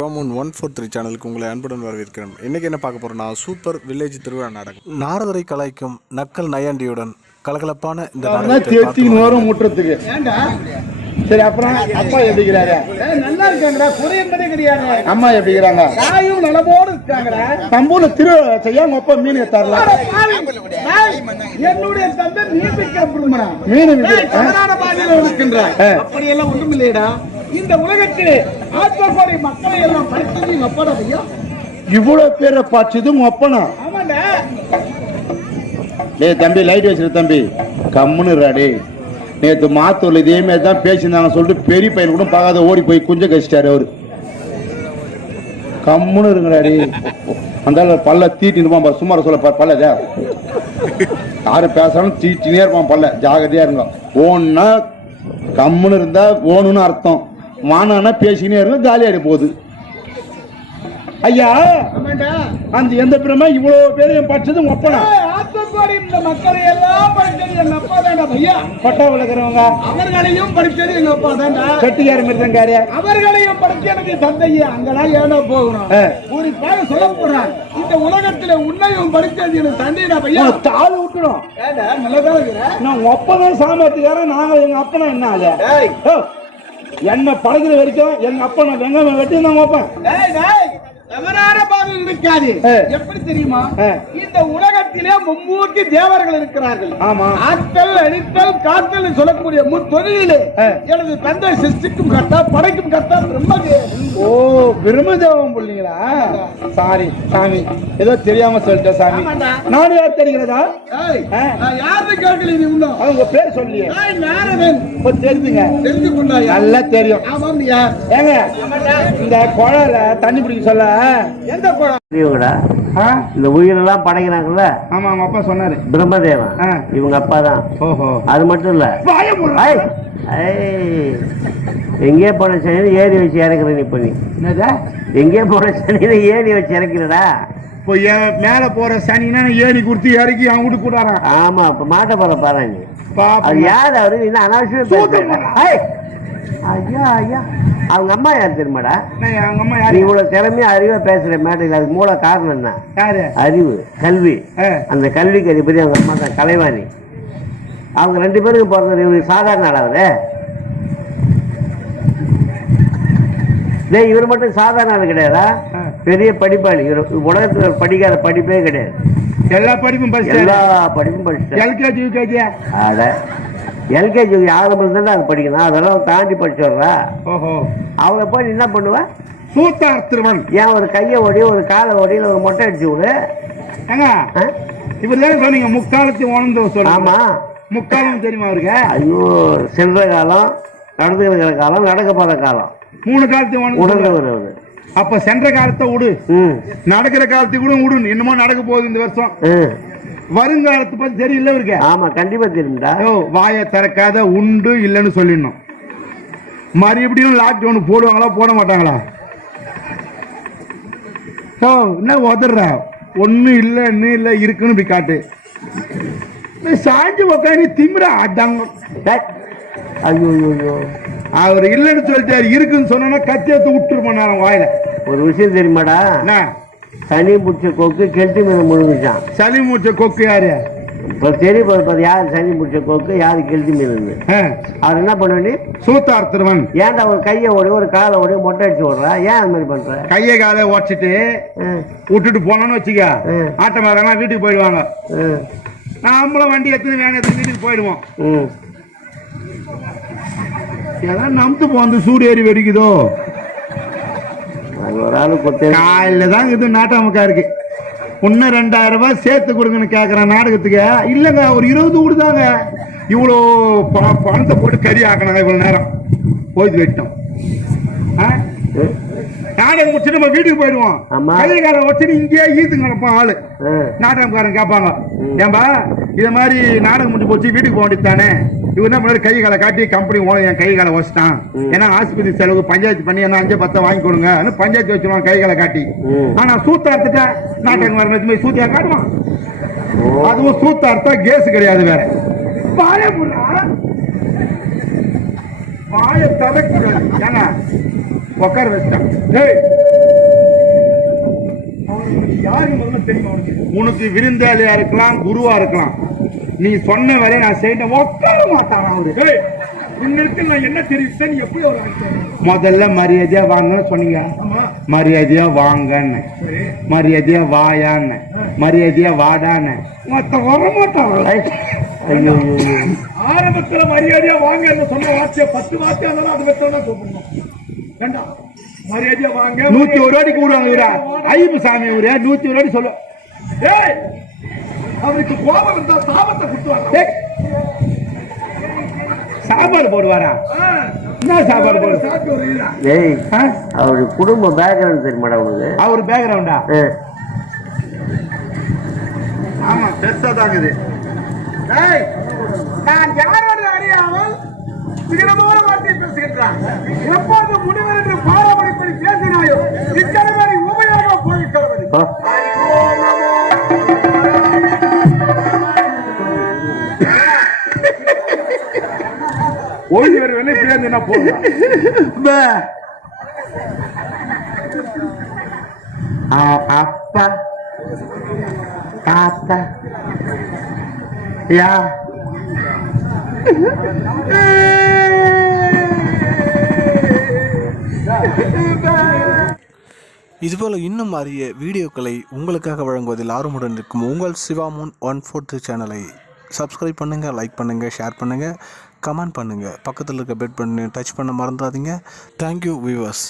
Roman one four three சேனலுக்கு உங்களை அன்புடன் வரவேற்கிறேன். இன்னைக்கு என்ன பார்க்க போறோம்னா சூப்பர் வில்லேஜ் திருவிழா நாடகம் நாரதரை கலாய்க்கும் நக்கல் நையாண்டியுடன் கலகலப்பான இந்த வரும் முற்றத்துக்கு. சரி அப்புறம் அப்பா எப்படிங்கிறாரு நல்லா இருக்காங்கடா. குறை என்பதே கிடையாது. அம்மா எப்படிங்கிறாங்க தாயும் நலமோடு இருக்காங்கடா. நம்பூர்ல திரு செய்ய உங்க அப்பா மீன் தரல என்னுடைய தந்தை மீன் பாதையில இருக்கின்றாய் ஆ. அப்படியெல்லாம் ஒன்றும் இல்லையடா இந்த உலகத்திலே ஆத்மகோடி மக்களை எல்லாம் படித்தது எங்க அப்பா ஐயா இவ்வளவு பேரை பாய்ச்சது உங்க அப்பனா? ஆமாண்டா டேய் தம்பி லைட் வச்சிரு தம்பி. கம்முன்னு ராடி நேத்து மாத்தூர்ல இதே மாதிரி தான் பேசியிருந்தாங்க சொல்லிட்டு பெரிய பையன் கூட பார்க்காத ஓடி போய் குஞ்ச கழிச்சிட்டாரு அவரு. கம்முன்னு இருங்கடாடி அந்த பல்ல தீட்டின்னு இருப்பான் சும்மா சொல்ல பாரு, பல்ல இதே. யாரு பேசாலும் தீட்டினே இருப்பான் பல்ல ஜாகிரதையா இருங்க. ஓன்னா கம்முன்னு இருந்தா ஓணுன்னு அர்த்தம். வானானா பேசினே இருங்க காலியாடி போகுது. ஐயா அந்த எந்த பிரமா இவ்வளவு படிச்சது உங்க அப்பனா ஆத்மகோடி இந்த மக்களை எல்லாம் எங்க அப்பா தான்டா ஐயா பட்டா விளக்குறவங்க அவர்களையும் படித்தது எங்க அப்பா தான்டா. கட்டிக்கார மிருதங்காரு அவர்களையும் படிக்க எனக்கு தந்தையே அங்கெல்லாம் ஏடா போகணும் சொல்ல போறான் இந்த உலகத்துல உன்னையும் படித்தது எனக்கு தந்தைடா பையா. தாள் விட்டுடும் நல்லதா இருக்கிற? நான் உங்க அப்பதான் சாமர்த்தியாரன் நாங்க எங்க அப்பனா என்ன ஆளு? என்ன படைக்கிற வரைக்கும் எங்க அப்பா நான் வெங்காயம் வெட்டி தான் வைப்பேன் இருக்காது ஆ. எப்படி தெரியுமா. இந்த உலகத்திலே மும்மூர்த்தி தேவர்கள் இருக்கிறார்கள். ஆமா. ஆற்றல் அழித்தல் காத்தல் சொல்லக்கூடிய முத்தொழிலே. எனது தந்தை சிருஷ்டிக்கும் கர்த்தா படைக்கும் கர்த்தா பிரம்மதேவன் ஓ பிரம்மதேவம் பிள்ளைங்களா? சாரி சாமி. ஏதோ தெரியாம சொல்லிட்டேன் சாமி. ஆமாண்டா. நான் யார் தெரிகிறதா? யாரு கேட்கல நீ அது உங்க பேர் சொல்லியே. நாரதன். தெரிஞ்சுங்க. தெரிந்து கொண்டாயா நல்லா தெரியும். ஏங்க இந்த குழாயில தண்ணி பிடிக்க சொல்ல. எந்த ஆ? இந்த உயிரெல்லாம் படைக்கிறாங்கல்ல? ஆமா அவங்க அப்பா சொன்னாரு. பிரம்மதேவன். இவங்க அப்பா தான். ஓஹோ. அது மட்டும் இல்ல. எங்கே போன சனின்னு ஏறி வச்சு இறக்குற நீ. பண்ணி எங்கே போன சனின்னு ஏறி வச்சு இறக்கிறடா. இப்போ மேல போற சனினா ஏணி குடுத்து இறக்கி அவன் வீட்டுக்கு கூட்டாரான் ஆமா இப்ப மாட்ட போற பாரு நீ. அது யாரு அவரு? என்ன அனாவசியம் ஐயா ஐயா. அவங்க அம்மா யார் தெரியுமாடா? அவங்க அம்மா யாரு? இவ்வளவு திறமையா அறிவா பேசுற மேடையில் அதுக்கு மூல காரணம் என்ன? யாரு? அறிவு கல்வி. அந்த கல்விக்கு அதிபதி அவங்க அம்மா தான் கலைவாணி. அவங்க ரெண்டு பேருக்கும் பிறந்தது இவருக்கு சாதாரண ஆளாவது டேய் இவர் மட்டும் சாதாரண ஆள் கிடையாதா. பெரிய படிப்பாளி. இவர் உலகத்துல படிக்காத படிப்பே கிடையாது. எல்லா படிப்பும் எல்லா படிச்சு படிப்பும் படிச்சுட்டார். எல்கேஜி யூகேஜி அட. எல்கேஜி ஆரம்பம் தான் அது படிக்கணும். அதெல்லாம் தாண்டி படிச்சிடுறா ஓஹோ. அவங்க போய் என்ன பண்ணுவ? சூத்தார்த்திருவன் ஏன் ஒரு கையை ஓடி ஒரு காலை ஓடி இல்ல ஒரு மொட்டை அடிச்சு விடு. ஏங்க? இவர் தானே சொன்னீங்க முக்காலத்தி உணர்ந்து சொல்லுங்க ஆமா. முக்காலம் தெரியுமா அவருக்கு? ஐயோ சென்ற காலம் நடந்துக்கிற காலம் நடக்க போற காலம். மூணு காலத்தி உணர்ந்து உணர்ந்தவர் அவரு. அப்ப சென்ற காலத்தை விடு. ம். நடக்கிற காலத்தை கூட விடு. என்னமோ நடக்க போகுது இந்த வருஷம். வருங்காலத்தை பத்தி தெரியல இவருக்கு? ஆமா கண்டிப்பா தெரியும்டா. வாயை திறக்காத உண்டு இல்லைன்னு சொல்லிடணும். மறுபடியும் லாக்டவுன் போடுவாங்களா போட மாட்டாங்களா? ஓ என்ன உதற ஒன்னும் இல்ல இன்னும் இல்ல இருக்குன்னு இப்படி காட்டு. சாஞ்சு உக்காந்து திமிரா அதாங்க. ஐயோ ஐயோ, அவர் இல்லைன்னு சொல்லிட்டாரு இருக்குன்னு சொன்னா கத்தி எடுத்து விட்டுருப்போம் நேரம் வாயில. ஒரு விஷயம் தெரியுமாடா? என்ன? சனி பிடிச்ச கொக்கு கெட்டி மீன் முழுங்குச்சான் சளி மூச்ச கொக்கு யாரு? இப்போ தெரிய பாரு யார் சனி பிடிச்ச கொக்கு யாரு கெட்டி மீன் ஆ, அவர் என்ன பண்ணுவ சூத்தார்த்திருவன் ஏன்டா ஒரு கையை ஓடி ஒரு காலை ஓடி மொட்டை அடிச்சு விடுறா ஏன் அது மாதிரி பண்ற? கையை காலை உடச்சிட்டு விட்டுட்டு போனோன்னு வச்சுக்க. ம். ஆட்டமாரெல்லாம் வீட்டுக்கு போயிடுவாங்க. ம், நாமளும் வண்டி எடுத்து எடுத்து வீட்டுக்கு போயிடுவோம். ஏதாவது நம்பு போந்து சூடு ஏறி வெடிக்குதோ? ஒரு ஆளு கொத்து காலையில தான் இது நாட்டாமக்கா இருக்கு. இன்னும் ரெண்டாயிரம் ரூபாய் சேர்த்து கொடுங்கன்னு கேக்குறேன் நாடகத்துக்கு. இல்லைங்க ஒரு இருபது கொடுத்தாங்க. இவ்வளோ ப- பணத்தை போட்டு கறி ஆக்கணும் இவ்வளவு நேரம். போயிட்டு வெட்டோம் ஆ? நாடகம் முடிச்சுட்டு நம்ம வீட்டுக்கு போயிடுவோம். கையகாரம் வச்சுட்டு இங்கேயே ஈத்து கிடப்பான் ஆளு. ம். நாடகக்காரன் கேட்பாங்க. ஏன்பா இது மாதிரி நாடகம் முடிஞ்சு போச்சு வீட்டுக்கு போக வேண்டியது தானே? இவர் என்ன கை காலை காட்டி கம்பெனி ஓனர் என் கை காலை வச்சுட்டான் ஏன்னா ஆஸ்பத்திரி செலவுக்கு பஞ்சாயத்து பண்ணி என்ன அஞ்சு பத்தை வாங்கி கொடுங்க பஞ்சாயத்து வச்சிருவான் கை காலை காட்டி. ஆனா சூத்தார்த்திட்ட நாடகம் வர போய் சூத்தியா காட்டுவான். அதுவும் சூத்தார்த்தா கேஸ் கிடையாது வேற. புடுறா. வாய தவக்கூடாது ஏன்னா உட்கார வச்சிட்டான். உனக்கு விருந்தாளியா இருக்கலாம் குருவா இருக்கலாம். நீ சொன்ன வரையும் நான் செய்ய உட்கார மாட்டான் அவரு? ஏய், உன்னிடத்தில் நான் என்ன தெரிவித்தேன்? நீ எப்படி முதல்ல மரியாதையா வாங்கன்னு சொன்னீங்க. மரியாதையா வாங்கன்னு. மரியாதையா வாயான்னு. மரியாதையா வாடான்னு. மொத்த வர மாட்டான் ஐயோ ஐயோ, ஐயோ. ஆரம்பத்துல மரியாதையா வாங்க சொன்ன வார்த்தையை பத்து வார்த்தை அதெல்லாம் அது வெத்தம் தான் கூப்பிடணும். வேண்டாம். மரியாதையா வாங்க நூத்தி ஒரு வாட்டி கூடுவாங்க ஐயப்ப சாமி இவரு நூத்தி ஒரு வாட்டி சொல்ல. ஏய் அவருக்கு கோபம் இருந்தா சாபத்தை கொடுத்துவாங்க. டேய். சாப்பாடு போடுவாரா? என்ன சாப்பாடு போடு சாப்பிட்டு வருகிறா ஏய் ஆ? அவரு குடும்ப பேக்ரவுண்ட் தெரியுமாடா உனக்கு? அவர் பேக்ரவுண்டா. ஆமா பெருசா தாங்குது. நான் யாரோடு ஓய்வு வேலை இப்படியே அ- அப்பா. தாத்தா. யா. இதுபோல் இன்னும் அரிய வீடியோக்களை உங்களுக்காக வழங்குவதில் ஆர்வமுடன் இருக்கும் உங்கள் சிவாமூன் ஒன் ஃபோர் த்ரீ சேனலை சப்ஸ்கிரைப் பண்ணுங்கள் லைக் பண்ணுங்கள் ஷேர் பண்ணுங்கள் கமெண்ட் பண்ணுங்கள் பக்கத்தில் இருக்க பெட் பண்ணி டச் பண்ண மறந்துடாதீங்க. Thank you viewers